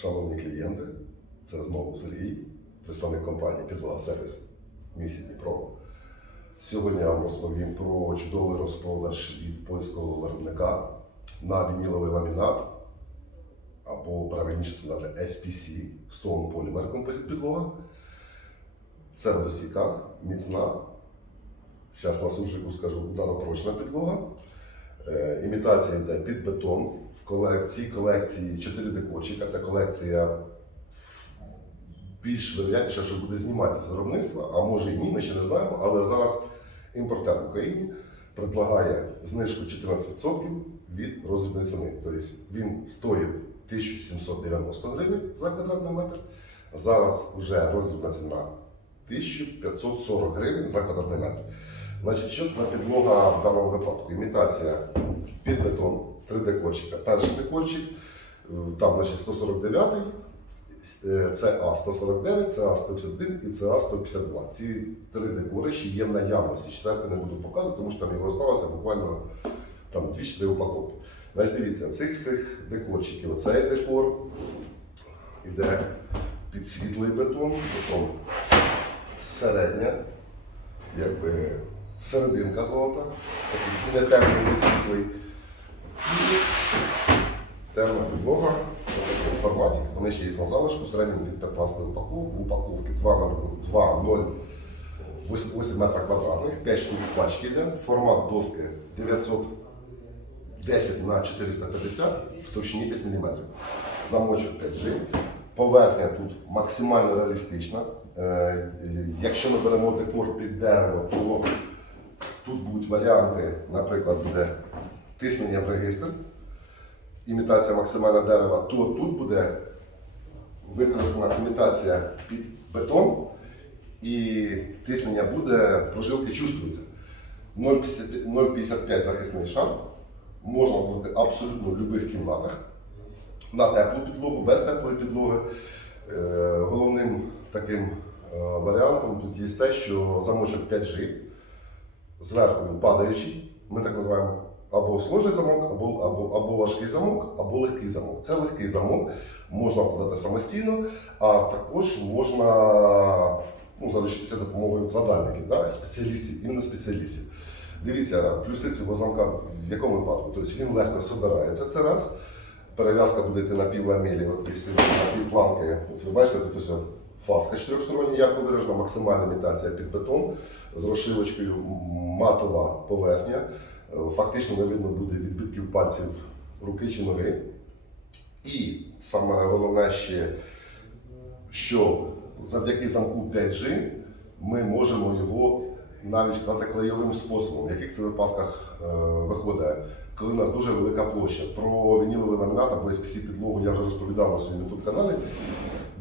Шановні клієнти, це знову Сергій, представник компанії Підлога Сервіс місті Дніпро. Сьогодні я вам розповім про чудовий розпродаж від польського виробника на вініловий ламінат, або правильніше сказати SPC Stone Polymer Composite підлога. Це водостійка, міцна. Зараз на сушику скажу ударопрочна підлога. Е, Імітація йде під бетон. В колекції колекції 4 декорчика. Це колекція більш вероятніше, що буде зніматися з виробництва, а може і ні, ми ще не знаємо. Але зараз імпортер в Україні предлагає знижку 14% від розмірної ціни. Тобто він стоїть 1790 гривень за квадратний метр. Зараз вже розмірна ціна 1540 гривень за квадратний метр. Значить, що це підлога в даному випадку? Імітація під бетон, 3 декорчика. Перший декорчик, там значить, 149, е, це А149, це А151 і це А152. Ці три декори ще є в наявності. Четвертий не буду показувати, тому що там його залишилося буквально там 2-3 упаковки. Значить, дивіться, цих всіх декорчиків, оцей декор іде під світлий бетон, потім середня, якби серединка золота, такий не темний, не світлий. І темна підлога в такому форматі. Вони ще є на залишку, середньому від 15 упаковок, упаковки 2,08 метра квадратних, 5 штук в пачці йде. Формат доски 910 на 450 в товщині 5 мм. Замочок 5G. Поверхня тут максимально реалістична. Е, Якщо ми беремо декор під дерево, то тут будуть варіанти, наприклад, буде тиснення в регістр, імітація максимального дерева, то тут буде використана імітація під бетон і тиснення буде, прожилки чувствуються. 0,55 0,55 захисний шар можна робити абсолютно в будь-яких кімнатах. На теплу підлогу, без теплої підлоги. Е, Головним таким е, варіантом тут є те, що замочок 5G зверху падаючий. Ми так називаємо або сложний замок, або, або, або важкий замок, або легкий замок. Це легкий замок, можна вкладати самостійно, а також можна ну, залишитися допомогою вкладальників, да, спеціалістів, іменно спеціалістів. Дивіться, плюси цього замка в якому випадку? Тобто він легко собирається, це раз. Перев'язка буде йти на півламелі, от якщо на півпланки. От ви бачите, тут ось фаска чотирьохстороння, ярко виражена, максимальна імітація під бетон з розшивочкою матова поверхня. Е, Фактично не видно буде відбитків пальців руки чи ноги. І саме головне ще, що завдяки замку 5G ми можемо його навіть вкладати клейовим способом, в яких це випадках е, виходить, коли у нас дуже велика площа. Про вініловий ламінат або SPC підлогу я вже розповідав на своєму youtube каналі.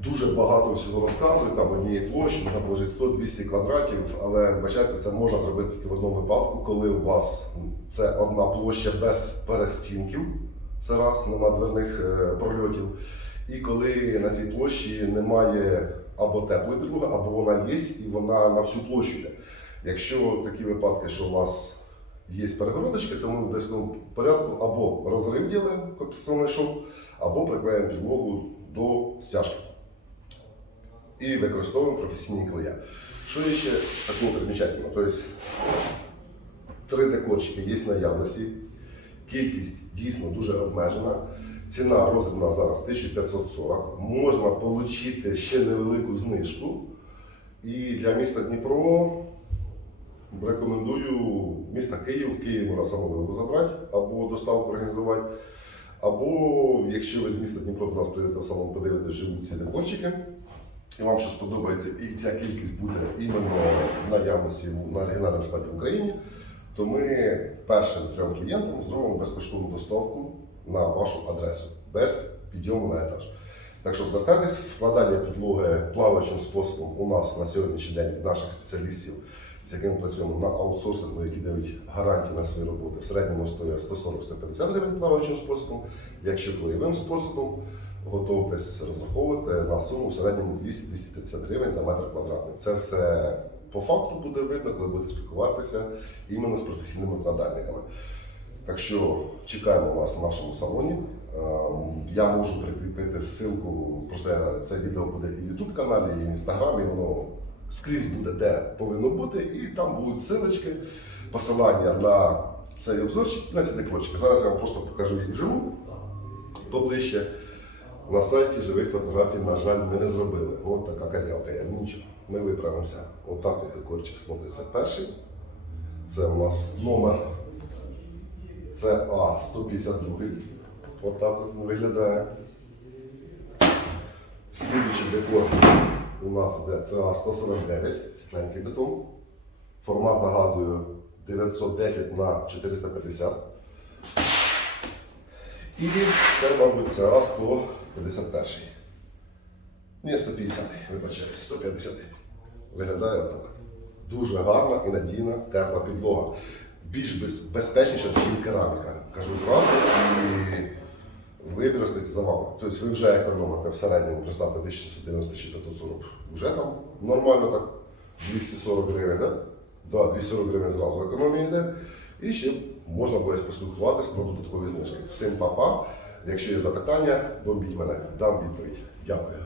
Дуже багато всього розказую, там однієї площі можна положити 100-200 квадратів, але бачите, це можна зробити тільки в одному випадку, коли у вас це одна площа без перестінків, це раз, нема дверних е, прольотів. І коли на цій площі немає або теплої підлоги, або вона є, і вона на всю площу йде. Якщо такі випадки, що у вас є перегородочки, то ми в обов'язковому порядку або розрив робимо компенсаційний шов, або приклеїмо підлогу до стяжки. І використовуємо професійні клея. Що є ще такого примічательного? Тобто, три декорчики є в наявності, кількість дійсно дуже обмежена. Ціна розмірна зараз 1540. Можна отримати ще невелику знижку. І для міста Дніпро рекомендую місто Київ, в Київ можна самовивоз забрати або доставку організувати. Або якщо ви з міста Дніпро до нас прийдете в самому подивитися, живуть ці декорчики, і вам щось подобається, і ця кількість буде іменно в наявності на оригінальному складі в Україні, то ми першим трьом клієнтам зробимо безкоштовну доставку на вашу адресу без підйому на етаж. Так що звертайтесь, вкладання підлоги плаваючим способом у нас на сьогоднішній день наших спеціалістів, з якими працюємо на аутсорсингу, які дають гарантії на свої роботи. В середньому стоїть 140-150 гривень плаваючим способом. Якщо клеєвим способом, готовтесь розраховувати на суму в середньому 200-250 гривень за метр квадратний. Це все по факту буде видно, коли будете спілкуватися іменно з професійними вкладальниками. Так що чекаємо вас в нашому салоні. Ем, Я можу прикріпити ссылку, просто це відео буде і в YouTube каналі, і в інстаграмі, воно скрізь буде, де повинно бути, і там будуть ссылочки, посилання на цей обзорчик, на ці декорчики. Зараз я вам просто покажу їх вживу поближче. На сайті живих фотографій, на жаль, ми не зробили. Ось така козявка є. Нічого, ми виправимося. Отак от декорчик смотриться перший. Це у нас номер CA 152. Отак от він виглядає. Слідуючий декор у нас йде CA 149, скленький бетон. Формат нагадую 910 на 450. І це, мабуть, CA 151. Ні, 150, вибачаю, 150. Виглядає отак. Дуже гарна і надійна тепла підлога. Більш безпечніша, ніж кераміка. Кажу зразу, і вибір остається за вами. Тобто ви вже економите в середньому, представте 1690 чи 540. Вже там нормально так 240 гривень, да? Да, 240 гривень зразу економія йде. І ще можна буде поспілкуватися про додаткові знижки. Всім па-па. Якщо є запитання, бомбіть мене, дам відповідь. Дякую.